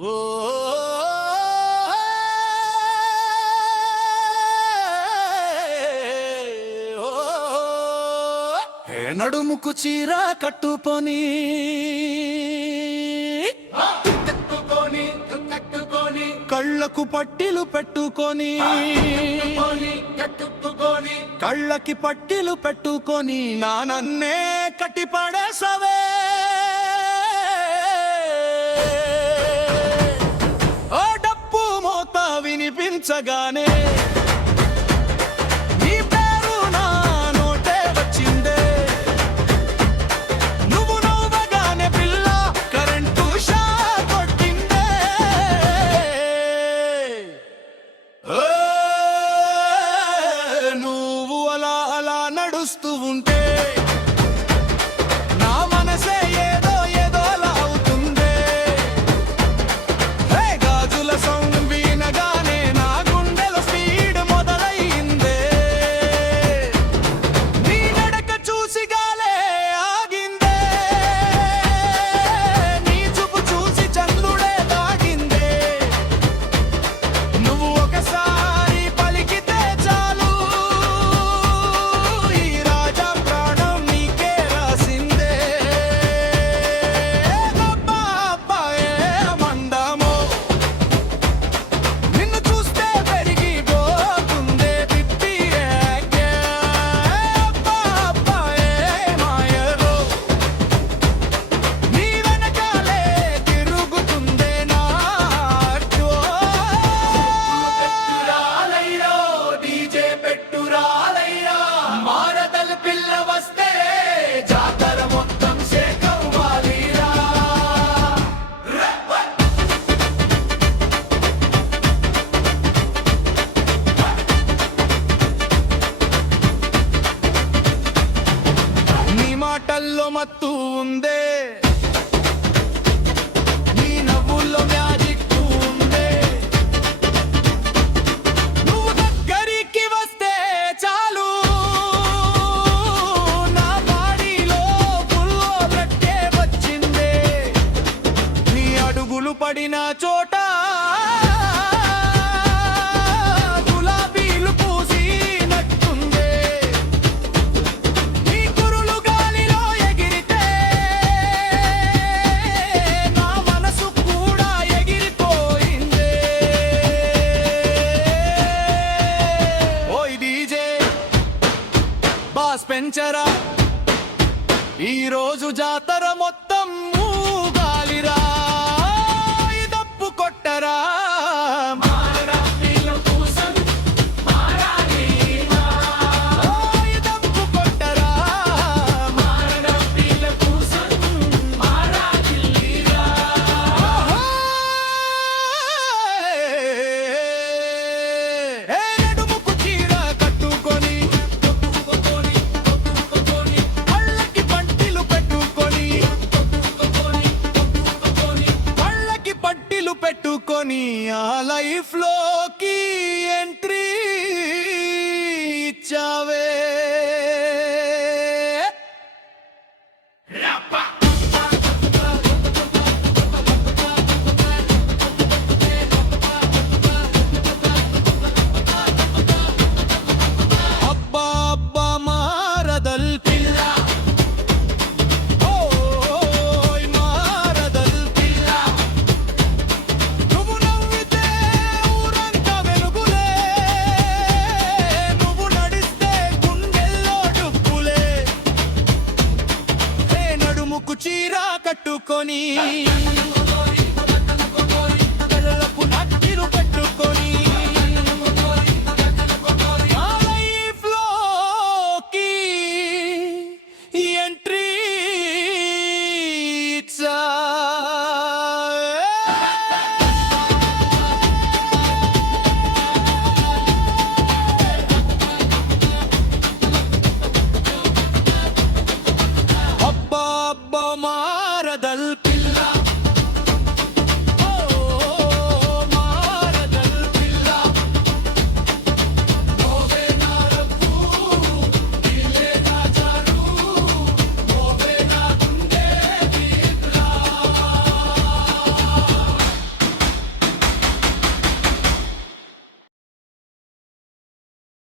ఓ నడుముకు చీర కట్టుకొని కళ్ళకు పట్టిలు పెట్టుకొని కళ్ళకి పట్టిలు పెట్టుకొని నన్నే కట్టిపడేసవే ఓ డప్పు మోత వినిపించగానే నీ పేరు నా నోటే వచ్చిందే నువ్వు నవ్వగానే పిల్ల కరెంటు షాక్ కొట్టిందే నువ్వు అలా అలా నడుస్తూ ఉంటే నా మనసే ఏదో ఏదోలా అవుతుందే గాజుల సౌండ్ వినగానే నా గుండెల స్పీడ్ మొదలయ్యిందే నీ నడక చూసి గాలే ఆగిందే నీ చూపు చూసి చంద్రుడే తాగిందే నువ్వు ఒకసారి పలికితే చాలు ఈ రాజా ప్రాణం నీకే రాసిందే అబ్బా అబ్బా ఏమందామో నిన్ను చూస్తే పెరిగిపోతుందే పిప్పి అబ్బా అబ్బా ఏమాయలో నీ వెనకాలే తిరుగుతుందే నాట్యో పెట్టురాలయ్యో డీజే పెట్టురాలయ్యా మారదల పిల్ల వస్తే జాతర మొత్తం శేఖవ్వాలిరా నీ మాటల్లో మత్తు ఉందే నీ నవ్వుల్లో మ్యాజిక్ ఉందే నువ్వు దగ్గరికి వస్తే చాలు నా బాడీలో ఫుల్లో బ్లడ్డే వచ్చిందే నీ అడుగులు పడిన చోట గులాబీలు పూసినట్టుందే నీ కురులు గాలిలో ఎగిరితే నా మనసు కూడా ఎగిరిపోయిందే ఓయ్ డీజే బాస్ పెంచరా ఈ రోజు జాతర మొత్తం మూగాలిరా ఈ దప్పు కొట్టరా ఈ దప్పు కొట్టరా నడుముకు చీర కట్టుకొని కళ్ళకి పట్టిలు పెట్టుకొని కళ్ళకి పట్టిలు పెట్టుకొని ఆ లైఫ్ లోకి